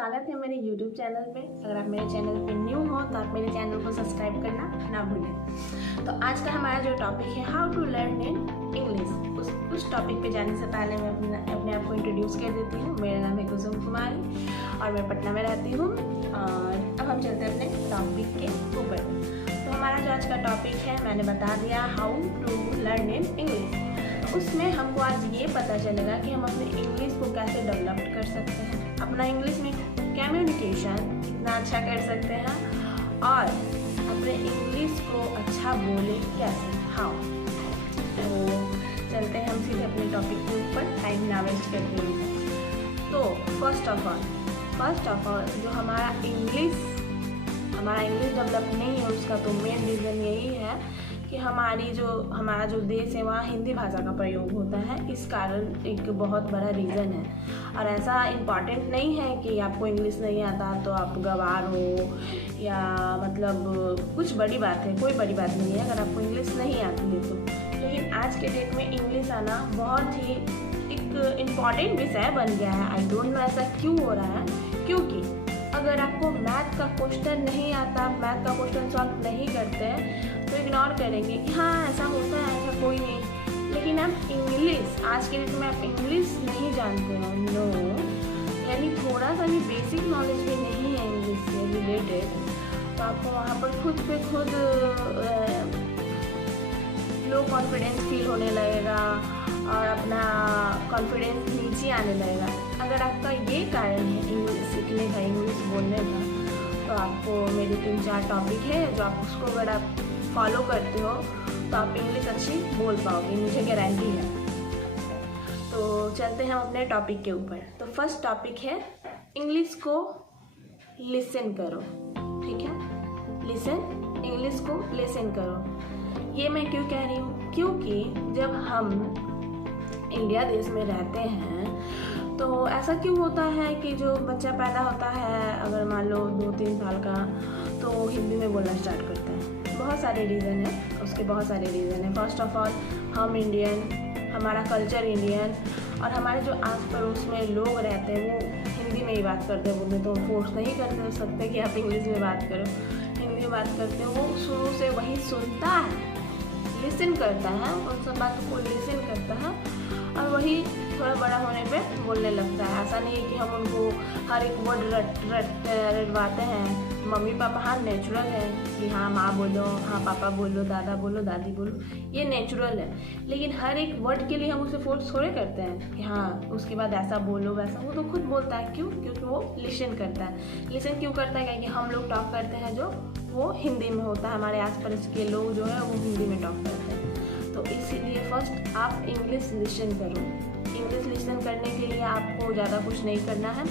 स्वागत है मेरे YouTube चैनल पे। अगर आप मेरे चैनल पे न्यू हो तो आप मेरे चैनल को सब्सक्राइब करना ना भूलें। तो आज का हमारा जो टॉपिक है how to learn in English, उस टॉपिक पे जाने से पहले मैं अपने आप को इंट्रोड्यूस कर देती हूँ। मेरा नाम है कुसुम कुमारी और मैं पटना में रहती हूँ। और अब हम चलते हैं अपने टॉपिक के ऊपर। तो हमारा जो आज का टॉपिक है मैंने बता दिया, how to learn in English. उसमें हमको आज ये पता चलेगा कि हम अपने इंग्लिश को कैसे डेवलप कर सकते हैं, अपना इंग्लिश में कम्युनिकेशन कितना अच्छा कर सकते हैं और अपने इंग्लिश को अच्छा बोले कैसे, हाउ। तो चलते हैं हम सीधे अपने टॉपिक के ऊपर, टाइम ना वेस्ट करते हुए। तो फर्स्ट ऑफ ऑल जो हमारा इंग्लिश डेवलप नहीं है उसका तो मेन रीज़न यही है कि हमारा जो देश है वहाँ हिंदी भाषा का प्रयोग होता है। इस कारण एक बहुत बड़ा रीज़न है। और ऐसा इम्पॉर्टेंट नहीं है कि आपको इंग्लिश नहीं आता तो आप गँवार हो या मतलब कुछ बड़ी बात है, कोई बड़ी बात नहीं है अगर आपको इंग्लिश नहीं आती है तो। लेकिन आज के डेट में इंग्लिश आना बहुत ही एक इम्पॉर्टेंट विषय बन गया है। आई डोंट नो ऐसा क्यों हो रहा है, क्योंकि अगर आपको मैथ का क्वेश्चन नहीं आता, आप मैथ का क्वेश्चन सॉल्व नहीं करते हैं तो इग्नोर करेंगे कि हाँ ऐसा होता है, ऐसा कोई नहीं। लेकिन आप इंग्लिश, आज के डेट में आप इंग्लिश नहीं जानते हो, नो, यानी थोड़ा सा भी बेसिक नॉलेज भी नहीं है इंग्लिश से रिलेटेड, तो आपको वहाँ पर खुद पे खुद लो कॉन्फिडेंस फील होने लगेगा और अपना कॉन्फिडेंस नीचे आने लगेगा। अगर आपका ये कारण है इंग्लिश सीखने का, इंग्लिश बोलने का, तो आपको मेरे 3-4 टॉपिक है जो आप उसको अगर आप फॉलो करते हो तो आप इंग्लिश अच्छी बोल पाओगे, मुझे गारंटी है। तो चलते हैं हम अपने टॉपिक के ऊपर। तो फर्स्ट टॉपिक है इंग्लिश को लिसन करो, ठीक है, लिसन, इंग्लिश को लिसन करो। ये मैं क्यों कह रही हूँ, क्योंकि जब हम इंडिया देश में रहते हैं तो ऐसा क्यों होता है कि जो बच्चा पैदा होता है अगर मान लो 2-3 साल का तो हिंदी में बोलना स्टार्ट करता है। बहुत सारे रीज़न है उसके, बहुत सारे रीज़न है। फर्स्ट ऑफ ऑल हम इंडियन, हमारा कल्चर इंडियन और हमारे जो आस पड़ोस में लोग रहते हैं वो हिंदी में ही बात करते हैं। बोलते तो फोर्स नहीं करते हो सकते कि आप इंग्लिश में बात करो, हिंदी में बात करते हो। वो शुरू से वही सुनता है, लिसन करता है, उन सब बातों को लिसन करता है और वही थोड़ा बड़ा होने पे बोलने लगता है। ऐसा नहीं है कि हम उनको हर एक वर्ड रटवाते हैं। मम्मी पापा हाँ नेचुरल है कि हाँ माँ बोलो, हाँ पापा बोलो, दादा बोलो, दादी बोलो, ये नेचुरल है। लेकिन हर एक वर्ड के लिए हम उसे फोर्स थोड़े करते हैं कि हाँ उसके बाद ऐसा बोलो वैसा। वो तो खुद बोलता है, क्यों? क्योंकि वो लिसन करता है। लिसन क्यों करता है? क्योंकि हम लोग टॉक करते हैं जो वो हिंदी में होता है, हमारे आस पास के लोग जो है वो हिंदी में टॉक करते हैं। तो इसीलिए फर्स्ट आप इंग्लिश लिसन करो। इंग्लिश लिसन करने के लिए आपको ज़्यादा कुछ नहीं करना है।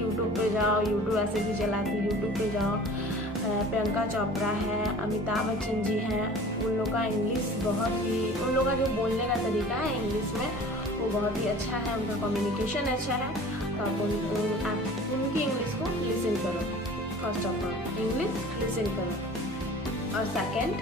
यूट्यूब पे जाओ, यूट्यूब ऐसे भी चलाती है, यूट्यूब पे जाओ, प्रियंका चोपड़ा है, अमिताभ बच्चन जी हैं, उन लोग का इंग्लिश बहुत ही, उन लोग का जो बोलने का तरीका है इंग्लिश में वो बहुत ही अच्छा है, उनका कम्युनिकेशन अच्छा है। तो आप उनकी इंग्लिश को लिसन करो। First of all English listen करो। और सेकेंड,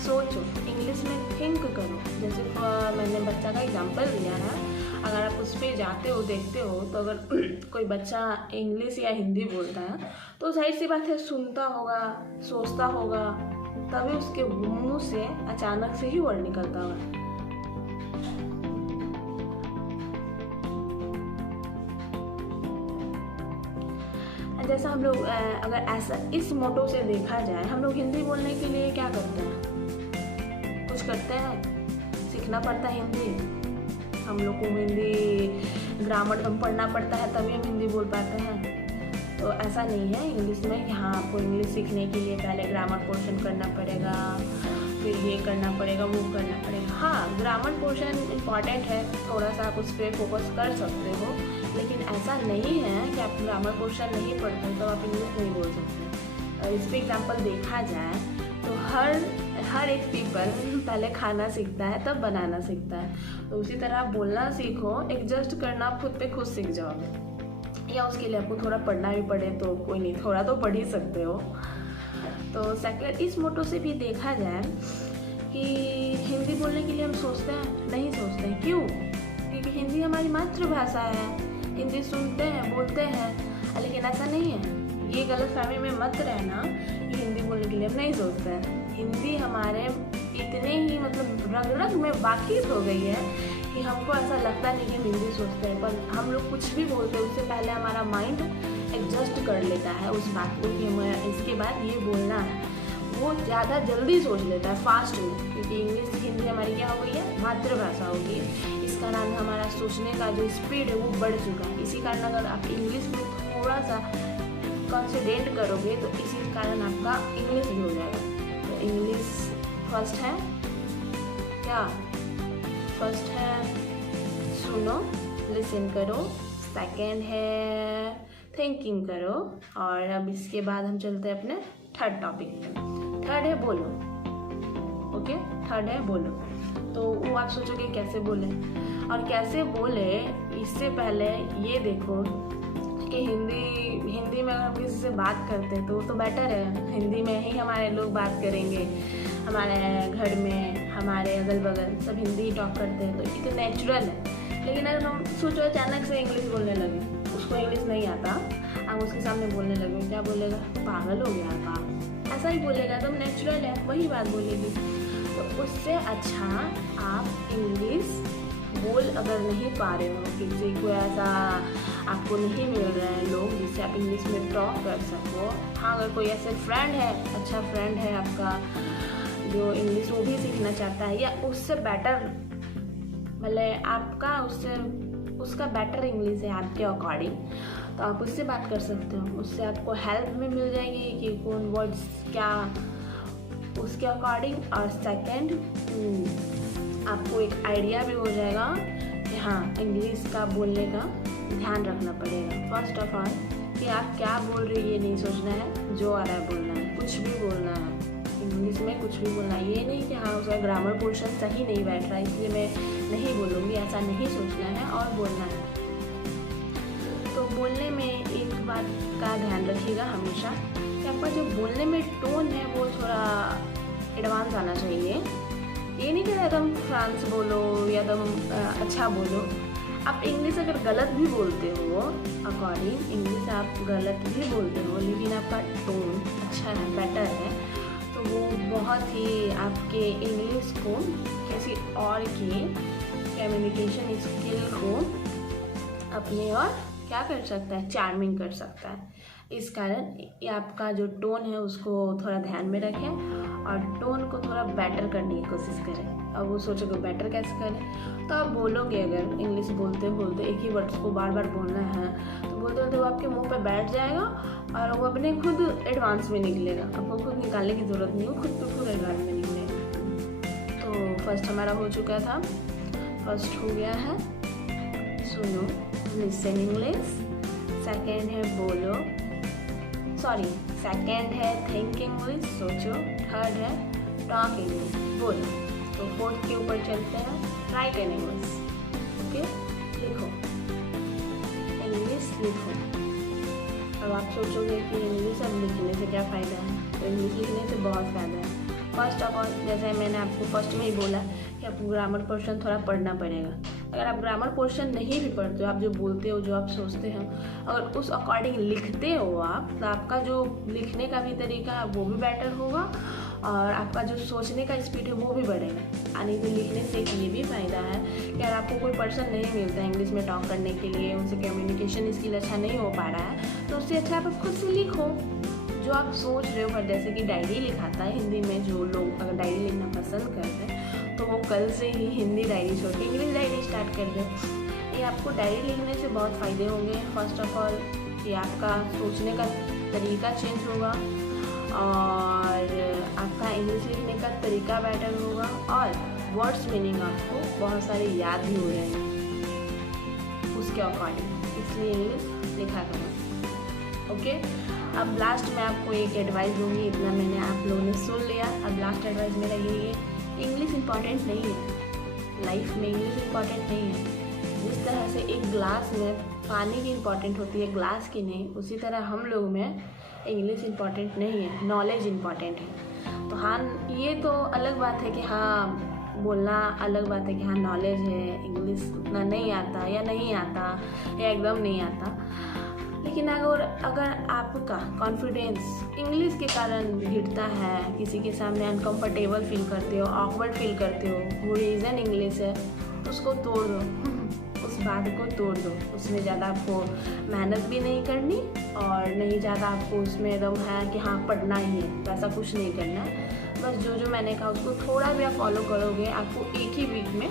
सोचो, इंग्लिश में थिंक करो। जैसे मैंने बच्चा का एग्जांपल दिया है, अगर आप उस पर जाते हो देखते हो तो अगर कोई बच्चा इंग्लिश या हिंदी बोलता है तो जाहिर सी बात है सुनता होगा, सोचता होगा, तभी उसके मुंह से अचानक से ही वर्ड निकलता होगा। जैसा हम लोग अगर ऐसा इस मोटो से देखा जाए, हम लोग हिंदी बोलने के लिए क्या करते हैं? कुछ करते हैं, सीखना पड़ता है हिंदी। हम लोग को हिंदी ग्रामर पढ़ना पड़ता है तभी हम हिंदी बोल पाते हैं। तो ऐसा नहीं है इंग्लिश में कि हाँ आपको इंग्लिश सीखने के लिए पहले ग्रामर पोर्शन करना पड़ेगा, फिर ये करना पड़ेगा, वो करना पड़ेगा। हाँ ग्रामर पोर्शन इम्पॉर्टेंट है, थोड़ा सा आप उस पर फोकस कर सकते हो, लेकिन ऐसा नहीं है कि आप ग्रामर पोर्शन नहीं पढ़ते तो आप इंग्लिश नहीं बोल सकते। इस पर एग्जाम्पल देखा जाए तो हर एक पीपल पहले खाना सीखता है तब बनाना सीखता है। तो उसी तरह आप बोलना सीखो, एडजस्ट करना आप खुद पे खुद सीख जाओगे। या उसके लिए आपको थोड़ा पढ़ना भी पड़े तो कोई नहीं, थोड़ा तो पढ़ ही सकते हो। तो सेकंड, इस मोटो से भी देखा जाए कि हिंदी बोलने के लिए हम सोचते हैं, नहीं सोचते हैं। क्यों? क्योंकि हिंदी हमारी मातृभाषा है, हिंदी सुनते हैं, बोलते हैं, लेकिन ऐसा नहीं है। ये गलतफहमी में मत रहना कि हिंदी बोलने के लिए हम नहीं सोचते हैं। हिंदी हमारे इतने ही मतलब रग रग में वाकिफ हो गई है कि हमको ऐसा लगता नहीं कि हम हिंदी सोचते हैं, पर हम लोग कुछ भी बोलते हैं उससे पहले हमारा माइंड एडजस्ट कर लेता है उस बात को कि हमें इसके बाद ये बोलना है। वो ज़्यादा जल्दी सोच लेता है, फास्ट में, क्योंकि हिंदी हमारी क्या हो गई है, मातृभाषा हो गई है। इस कारण हमारा सोचने का जो स्पीड है वो बढ़ चुका है। इसी कारण अगर आप इंग्लिश में थोड़ा सा कॉन्सेंट्रेट करोगे तो इसी कारण आपका इंग्लिश भी हो जाएगा। तो इंग्लिश फर्स्ट है क्या? फर्स्ट है सुनो, लिसन करो। सेकंड है थिंकिंग करो। और अब इसके बाद हम चलते हैं अपने थर्ड टॉपिक पे। थर्ड है बोलो। ओके, थर्ड है बोलो। तो वो आप सोचोगे कैसे बोले, और कैसे बोले इससे पहले ये देखो कि हिंदी में अगर हम किसी से बात करते हैं तो बेटर है, हिंदी में ही हमारे लोग बात करेंगे। हमारे घर में, हमारे अगल बगल सब हिंदी ही टॉक करते हैं, तो ये तो नेचुरल है। लेकिन अगर हम सोचो अचानक से इंग्लिश बोलने लगे, उसको इंग्लिश नहीं आता, हम उसके सामने बोलने लगे, क्या बोलेगा? पागल हो गया का? ऐसा ही बोलेगा, एकदम नेचुरल है, वही बात बोलेगी। तो उससे अच्छा आप इंग्लिश बोल अगर नहीं पा रहे हो, किसी को ऐसा आपको नहीं मिल रहे हैं लोग जिससे आप इंग्लिश में टॉक कर सको। हाँ, अगर कोई ऐसे फ्रेंड है, अच्छा फ्रेंड है आपका जो इंग्लिश वो भी सीखना चाहता है, या उससे बेटर मतलब आपका उसका बेटर इंग्लिश है आपके अकॉर्डिंग, तो आप उससे बात कर सकते हो। उससे आपको हेल्प भी मिल जाएगी कि कौन वर्ड्स क्या उसके अकॉर्डिंग। और सेकंड, आपको एक आइडिया भी हो जाएगा कि हाँ, इंग्लिश का बोलने का ध्यान रखना पड़ेगा। फर्स्ट ऑफ ऑल कि आप क्या बोल रहे हो ये नहीं सोचना है, जो आ रहा है बोलना है, कुछ भी बोलना है इंग्लिश में, कुछ भी बोलना है। ये नहीं कि हाँ उसका ग्रामर पोर्शन सही नहीं बैठ रहा है इसलिए मैं नहीं बोलूँगी, ऐसा नहीं सोचना है और बोलना है। तो बोलने में एक बात का ध्यान रखिएगा हमेशा कि आपका जो बोलने में टोन है वो थोड़ा एडवांस आना चाहिए। ये नहीं कि एकदम फ्रांस बोलो या एकदम अच्छा बोलो। आप इंग्लिश अगर गलत भी बोलते हो, अकॉर्डिंग इंग्लिश आप गलत भी बोलते हो, लेकिन आपका टोन अच्छा है, बेटर है, तो वो बहुत ही आपके इंग्लिश को किसी और की कम्युनिकेशन स्किल को अपने और क्या कर सकता है, चार्मिंग कर सकता है। इस कारण ये आपका जो टोन है उसको थोड़ा ध्यान में रखें और टोन को थोड़ा बेटर करने की कोशिश करें। अब वो सोचोगे बेटर कैसे करें, तो आप बोलोगे, अगर इंग्लिश बोलते बोलते एक ही वर्ड्स को बार बार बोलना है तो बोलते बोलते वो आपके मुंह पे बैठ जाएगा और वो अपने खुद एडवांस में निकलेगा। आपको खुद निकालने की ज़रूरत नहीं हो, खुद पे खुद एडवांस में निकलेगा। तो फर्स्ट हमारा हो चुका था, फर्स्ट हो गया है सुनो, लिसन इंग्लिश। सेकेंड है बोलो, सेकेंड है थिंक इंग्लिश, सोचो। थर्ड है टॉक इंग्लिश, बोलो। तो फोर्थ के ऊपर चलते हैं, राइट इन इंग्लिश। ओके, लिखो, इंग्लिश लिखो। अब आप सोचोगे कि इंग्लिश अब लिखने से क्या फ़ायदा है, तो इंग्लिश लिखने से बहुत फ़ायदा है। फर्स्ट ऑफ ऑल, जैसे मैंने आपको फर्स्ट में ही बोला कि आपको ग्रामर पोर्शन थोड़ा पढ़ना पड़ेगा। अगर आप ग्रामर पोर्शन नहीं भी पढ़ते हो, आप जो बोलते हो, जो आप सोचते हो, अगर उस अकॉर्डिंग लिखते हो आप, तो आपका जो लिखने का भी तरीका है वो भी बेटर होगा और आपका जो सोचने का स्पीड है वो भी बढ़ेगा। यानी कि लिखने से ये भी फ़ायदा है कि अगर आपको कोई पर्सन नहीं मिलता है इंग्लिश में टॉक करने के लिए, उनसे कम्युनिकेशन स्किल अच्छा नहीं हो पा रहा है, तो उससे अच्छा आप खुद से लिखो जो आप सोच रहे हो। जैसे कि डायरी लिखाता है हिंदी में, जो लोग अगर डायरी लिखना पसंद करते हैं तो वो कल से ही हिंदी डायरी छोड़ के इंग्लिश डायरी स्टार्ट कर दें। ये आपको डायरी लिखने से बहुत फ़ायदे होंगे। फर्स्ट ऑफ ऑल कि आपका सोचने का तरीका चेंज होगा और आपका इंग्लिश लिखने का तरीका बेटर होगा और वर्ड्स मीनिंग आपको बहुत सारे याद भी हो जाएंगे उसके अकॉर्डिंग, इसलिए इंग्लिश लिखा करो। ओके, अब लास्ट में आपको एक एडवाइस दूंगी। इतना मैंने आप लोगों ने सुन लिया, अब लास्ट एडवाइस मेरा यही है, इंग्लिश इम्पॉर्टेंट नहीं है लाइफ में, इंग्लिश इम्पॉर्टेंट नहीं है। जिस तरह से एक ग्लास में पानी की इम्पॉर्टेंट होती है, ग्लास की नहीं, उसी तरह हम लोग में इंग्लिश इम्पॉर्टेंट नहीं है, नॉलेज इम्पॉर्टेंट है। तो हाँ, ये तो अलग बात है कि हाँ बोलना अलग बात है कि हाँ नॉलेज है, इंग्लिश उतना नहीं आता या नहीं आता या एकदम नहीं आता, लेकिन अगर आपका कॉन्फिडेंस इंग्लिश के कारण गिरता है, किसी के सामने अनकंफर्टेबल फील करते हो, ऑकवर्ड फील करते हो, वो रीज़न इंग्लिश है, तो उसको तोड़ दो उस बात को तोड़ दो। उसमें ज़्यादा आपको मेहनत भी नहीं करनी और नहीं ज़्यादा आपको उसमें एकदम है कि हाँ पढ़ना ही है, वैसा कुछ नहीं करना है। बस जो मैंने कहा उसको थोड़ा भी आप फॉलो करोगे, आपको एक ही वीक में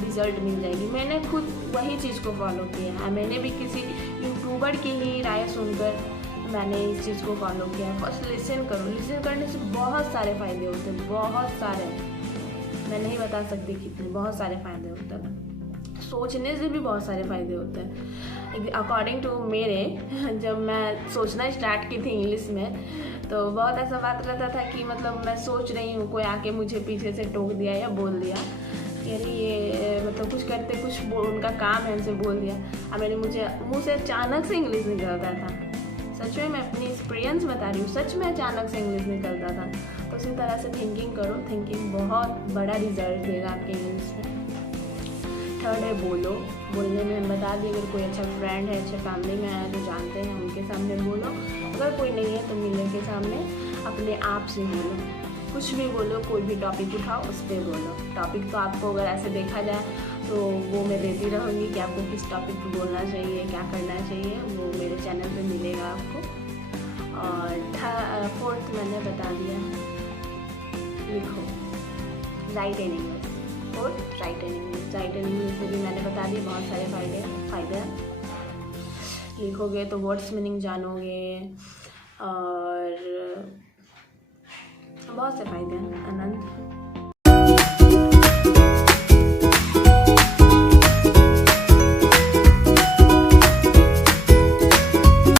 रिज़ल्ट मिल जाएगी। मैंने खुद वही चीज़ को फॉलो किया है। मैंने भी किसी यूट्यूबर की ही राय सुनकर मैंने इस चीज़ को फॉलो किया है। फर्स्ट लिसन करो, लिसन करने से बहुत सारे फ़ायदे होते हैं, बहुत सारे, मैं नहीं बता सकती कितने, बहुत सारे फ़ायदे होते हैं। सोचने से भी बहुत सारे फ़ायदे होते हैं। अकॉर्डिंग टू मेरे, जब मैं सोचना स्टार्ट की थी इंग्लिश में, तो बहुत ऐसा बात रहता था कि मतलब मैं सोच रही हूँ, कोई आके मुझे पीछे से टोक दिया या बोल दिया कि अरे ये मतलब कुछ करते कुछ उनका काम है, उनसे बोल दिया, और मुझे मुँह से अचानक से इंग्लिश निकलता था। सच में मैं अपनी एक्सपीरियंस बता रही हूँ, सच में अचानक से इंग्लिश निकलता था। तो उसी तरह से थिंकिंग करो, थिंकिंग बहुत बड़ा रिजल्ट देगा आपके इंग्लिश में। थर्ड है बोलो। बोलने में हम बता दिए, अगर कोई अच्छा फ्रेंड है, अच्छे फैमिली में है जो जानते हैं, उनके सामने बोलो। अगर कोई नहीं है तो मिलने के सामने अपने आप से बोलो, कुछ भी बोलो, कोई भी टॉपिक उठाओ उस पर बोलो। टॉपिक तो आपको अगर ऐसे देखा जाए तो वो मैं देती रहूँगी कि आपको किस टॉपिक पर बोलना चाहिए, क्या करना चाहिए, वो मेरे चैनल पे मिलेगा आपको। और फोर्थ मैंने बता दिया, लिखो, right in English. Fourth, right in English. Right in English में भी मैंने बता दिए बहुत सारे फ़ायदे हैं। लिखोगे तो वर्ड्स मीनिंग जानोगे और बहुत से फ़ायदे हैं। अनंत